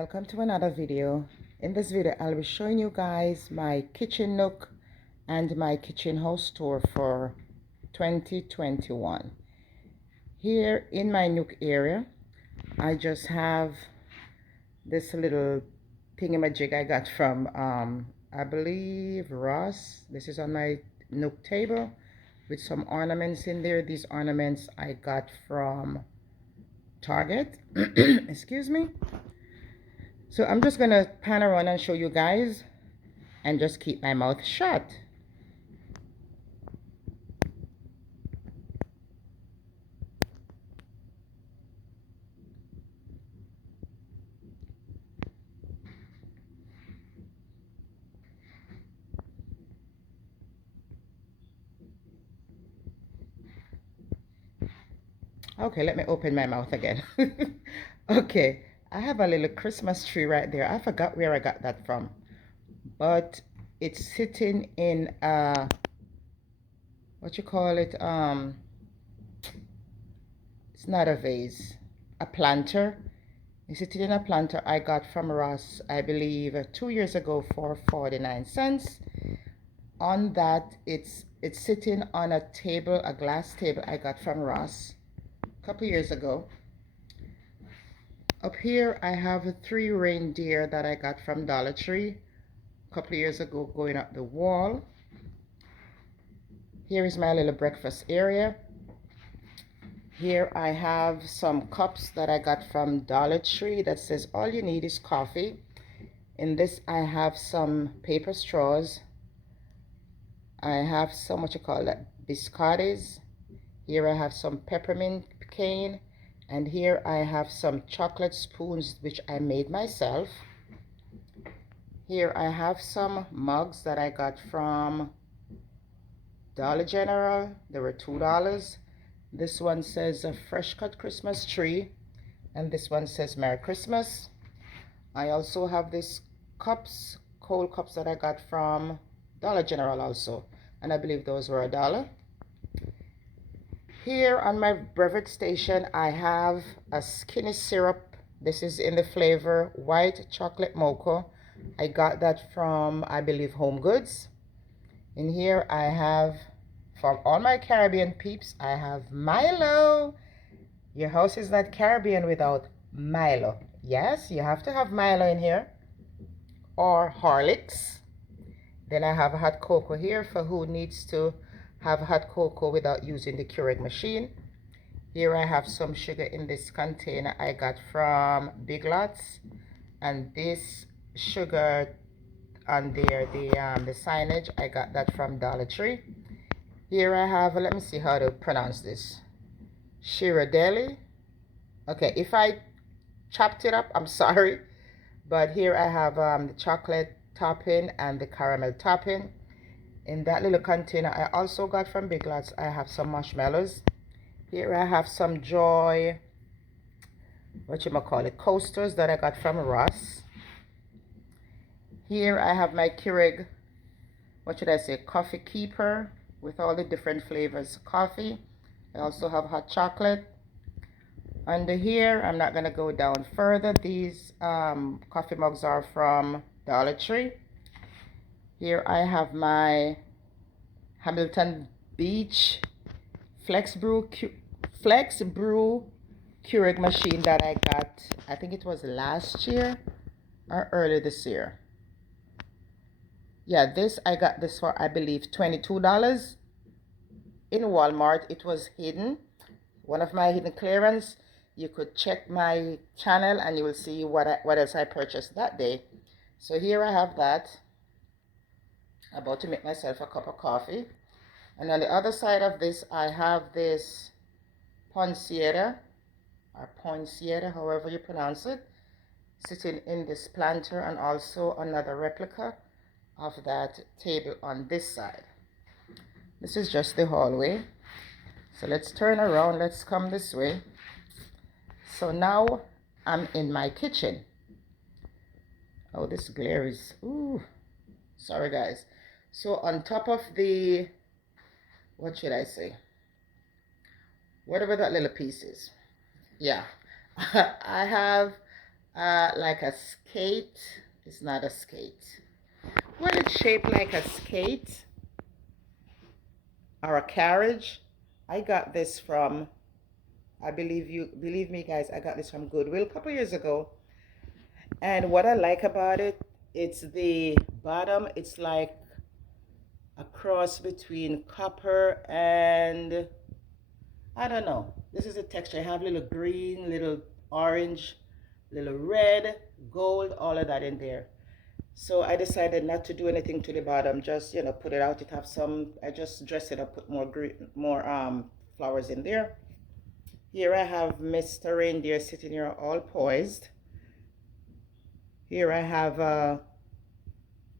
welcome to another video. In this video I'll be showing you guys my kitchen nook and my kitchen house tour for 2021. Here in my nook area I just have this little thingamajig I got from I believe Ross. This is on my nook table with some ornaments in there. These ornaments I got from Target. Excuse me. So I'm just going to pan around and show you guys and just keep my mouth shut. Okay, let me open my mouth again. Okay, I have a little Christmas tree right there. I forgot where I got that from, but it's sitting in a, what you call it, it's not a vase, a planter. It's sitting in a planter I got from Ross, I believe 2 years ago for 49 cents. On that, it's sitting on a table, a glass table I got from Ross a couple years ago. Up here I have 3 reindeer that I got from Dollar Tree a couple years ago going up the wall. Here is my little breakfast area. Here I have some cups that I got from Dollar Tree that says all you need is coffee. In this I have some paper straws. I have some, what you call that, biscottis. Here I have some peppermint cane. And here I have some chocolate spoons which I made myself. Here I have some mugs that I got from Dollar General. They were $2. This one says a fresh cut Christmas tree, and this one says Merry Christmas. I also have these cups, cold cups that I got from Dollar General also, and I believe those were $1. Here on my beverage station I have a skinny syrup. This is in the flavor white chocolate mocha. I got that from, I believe, Home Goods. In here I have, from all my Caribbean peeps, I have Milo. Your house is not Caribbean without Milo. Yes, you have to have Milo in here, or Horlicks. Then I have hot cocoa here for who needs to have hot cocoa without using the Keurig machine. Here I have some sugar in this container I got from Big Lots, and this sugar on there, the signage, I got that from Dollar Tree. Here I have, let me see how to pronounce this, Shiradeli. Okay, if I chopped it up, I'm sorry, but here I have the chocolate topping and the caramel topping. In that little container I also got from Big Lots, I have some marshmallows. Here I have some Joy, coasters that I got from Ross. Here I have my Keurig, coffee keeper with all the different flavors coffee. I also have hot chocolate. Under here, I'm not going to go down further. These coffee mugs are from Dollar Tree. Here I have my Hamilton Beach Flex Brew Keurig machine that I got, I think it was last year or early this year. Yeah, I got this for, I believe, $22. In Walmart. It was hidden, one of my hidden clearance. You could check my channel and you will see what else I purchased that day. So here I have that. About to make myself a cup of coffee. And on the other side of this, I have this poinsettia, or poinsettia, however you pronounce it, sitting in this planter, and also another replica of that table on this side. This is just the hallway. So let's turn around, let's come this way. So now I'm in my kitchen. Oh, this glare is, ooh, sorry guys. So on top of the, what should I say? Whatever that little piece is. Yeah, I have Like a skate. It's not a skate. Well, it's shaped like a skate or a carriage. I got this from, I believe me guys, I got this from Goodwill a couple years ago. And what I like about it, it's the bottom, it's like a cross between copper and, I don't know. This is the texture. I have little green, little orange, little red, gold, all of that in there. So I decided not to do anything to the bottom, just put it out. It have some. I just dress it up, put more green, more flowers in there. Here I have Mr. Reindeer sitting here all poised. Here I have a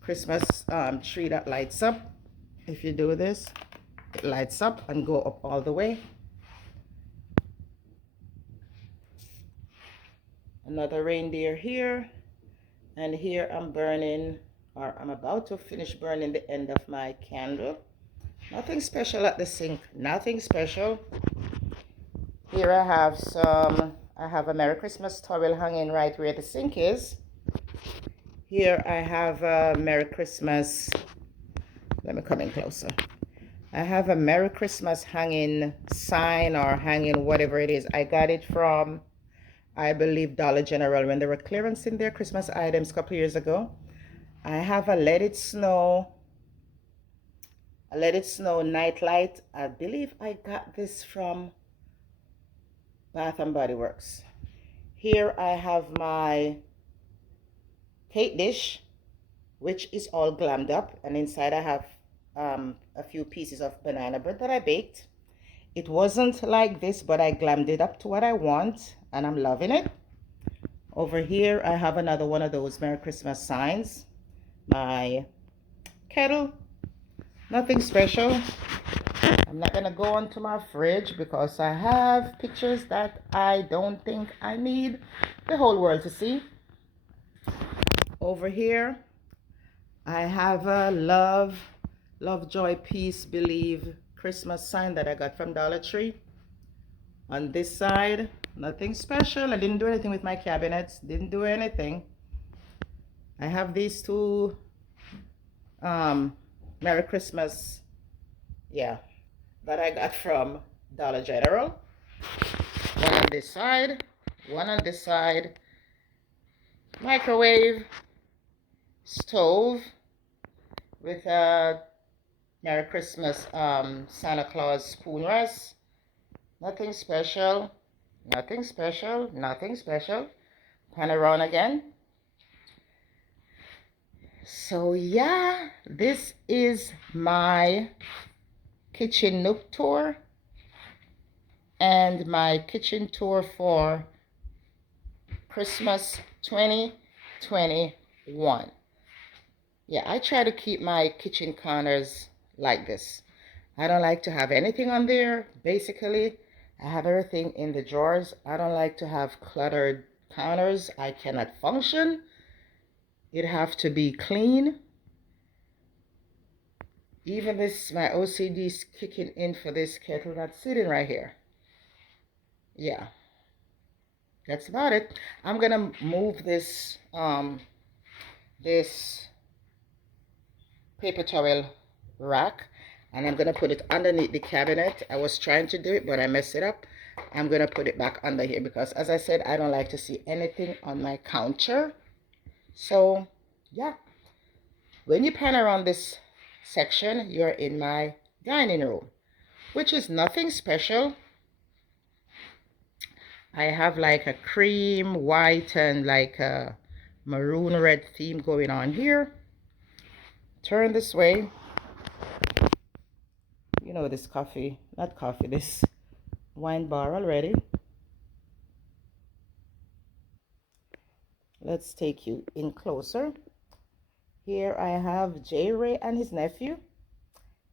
Christmas tree that lights up. If you do this, it lights up and go up all the way. Another reindeer here, and here I'm burning, or I'm about to finish burning the end of my candle. Nothing special at the sink, nothing special. Here I have a Merry Christmas towel hanging right where the sink is. Here I have a Merry Christmas, let me come in closer. I have a Merry Christmas hanging sign or hanging whatever it is. I got it from, I believe, Dollar General when they were clearancing their Christmas items a couple years ago. I have a Let It Snow night light. I believe I got this from Bath and Body Works. Here I have my cake dish, which is all glammed up, and inside I have a few pieces of banana bread that I baked. It wasn't like this, but I glammed it up to what I want, and I'm loving it. Over here I have another one of those Merry Christmas signs. My kettle, nothing special. I'm not gonna go onto my fridge because I have pictures that I don't think I need the whole world to see. Over here I have a love, joy, peace, believe Christmas sign that I got from Dollar Tree. On this side, nothing special. I didn't do anything with my cabinets, didn't do anything. I have these two Merry Christmas, that I got from Dollar General. One on this side, one on this side. Microwave, stove with a Merry Christmas Santa Claus spoon rest. Nothing special, nothing special, nothing special. Pan around again. So yeah, this is my kitchen nook tour and my kitchen tour for Christmas 2021. Yeah, I try to keep my kitchen counters like this. I don't like to have anything on there. Basically, I have everything in the drawers. I don't like to have cluttered counters. I cannot function. It have to be clean. Even this, my OCD is kicking in for this kettle that's sitting right here. Yeah, that's about it. I'm gonna move this this paper towel rack, and I'm gonna put it underneath the cabinet. I was trying to do it, but I messed it up. I'm gonna put it back under here because, as I said, I don't like to see anything on my counter. So yeah, when you pan around this section, you're in my dining room, which is nothing special. I have like a cream, white, and like a maroon red theme going on here. Turn this way. You know this coffee, not coffee, this wine bar already. Let's take you in closer. Here I have J. Ray and his nephew.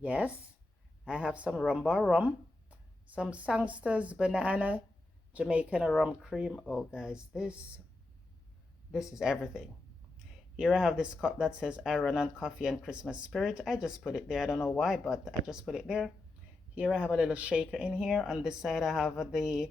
Yes, I have some rum bar rum, some Sangster's banana, Jamaican rum cream. Oh guys, this is everything. Here I have this cup that says Iron and Coffee and Christmas Spirit. I just put it there. I don't know why, but I just put it there. Here I have a little shaker in here. On this side I have the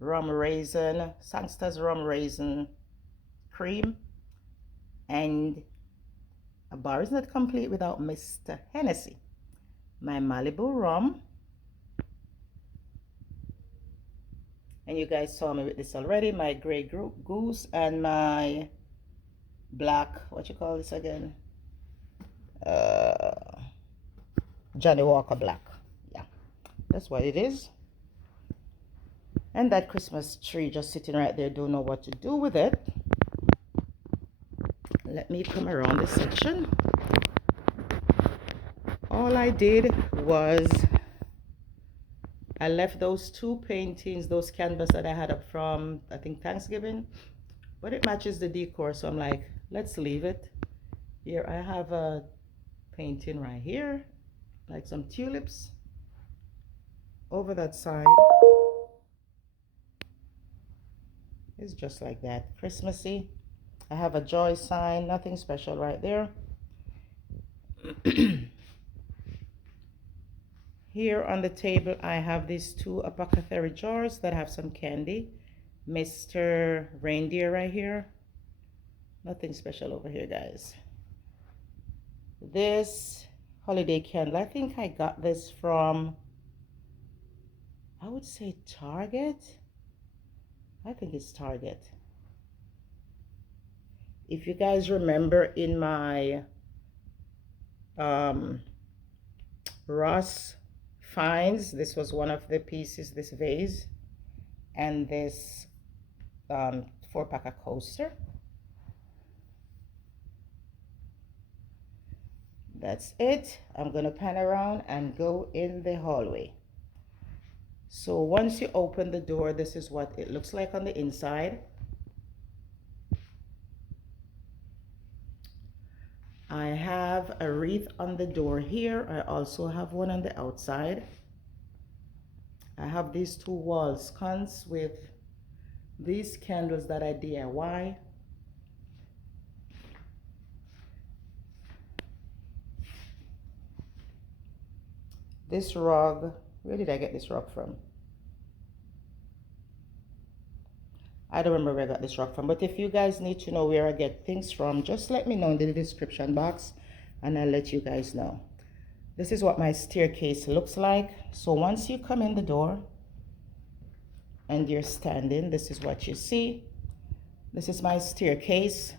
rum raisin, Sangster's rum raisin cream, and a bar is not complete without Mr. Hennessy. My Malibu rum, and you guys saw me with this already, my Grey Goose and my black, what you call this again? Johnny Walker Black. Yeah, that's what it is. And that Christmas tree just sitting right there, don't know what to do with it. Let me come around this section. All I did was I left those two paintings, those canvas that I had up from, I think, Thanksgiving, but it matches the decor, so I'm like, let's leave it. Here I have a painting right here, like some tulips. Over that side is just like that, Christmassy. I have a joy sign, nothing special right there. Here on the table, I have these two apothecary jars that have some candy. Mr. Reindeer right here. Nothing special over here, guys. This holiday candle, I think I got this from, I would say Target. I think it's Target. If you guys remember in my Ross finds, this was one of the pieces, this vase and this 4-pack of coaster. That's it. I'm gonna pan around and go in the hallway. So once you open the door, this is what it looks like on the inside. I have a wreath on the door here. I also have one on the outside. I have these two wall sconces with these candles that I DIY. This rug, where did I get this rug from? I don't remember where I got this rug from, but if you guys need to know where I get things from, just let me know in the description box and I'll let you guys know. This is what my staircase looks like. So once you come in the door and you're standing, this is what you see. This is my staircase.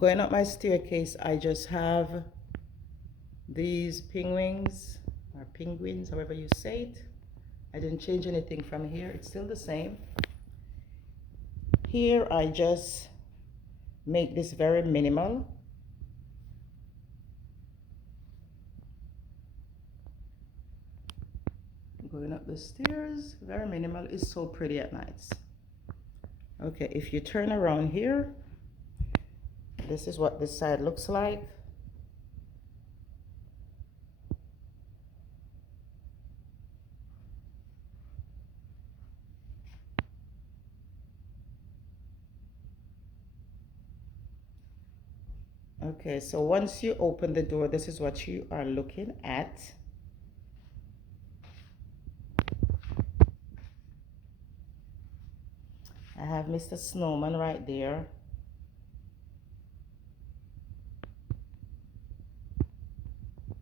Going up my staircase, I just have these penguins, or penguins, however you say it. I didn't change anything from here. It's still the same. Here I just make this very minimal. Going up the stairs, very minimal. It's so pretty at nights. Okay, if you turn around here, this is what this side looks like. Okay, so once you open the door, this is what you are looking at. I have Mr. Snowman right there.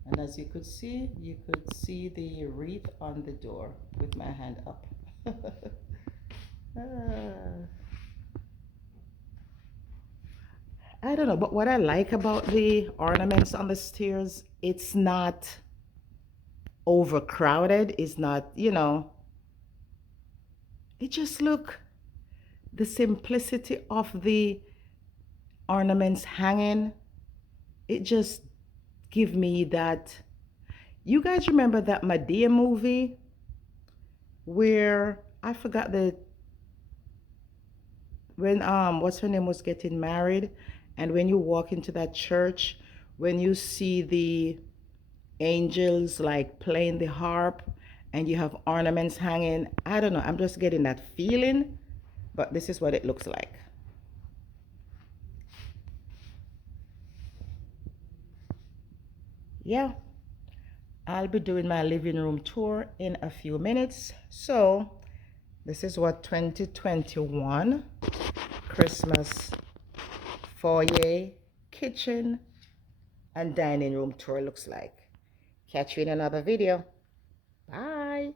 And as you could see the wreath on the door with my hand up. I don't know, but what I like about the ornaments on the stairs, it's not overcrowded. It's not, you know, it just look, the simplicity of the ornaments hanging, it just give me that. You guys remember that Madea movie where I forgot when what's her name was getting married, and when you walk into that church, when you see the angels like playing the harp and you have ornaments hanging, I don't know, I'm just getting that feeling, but this is what it looks like. Yeah, I'll be doing my living room tour in a few minutes. So this is what 2021 Christmas foyer, kitchen, and dining room tour looks like. Catch you in another video. Bye.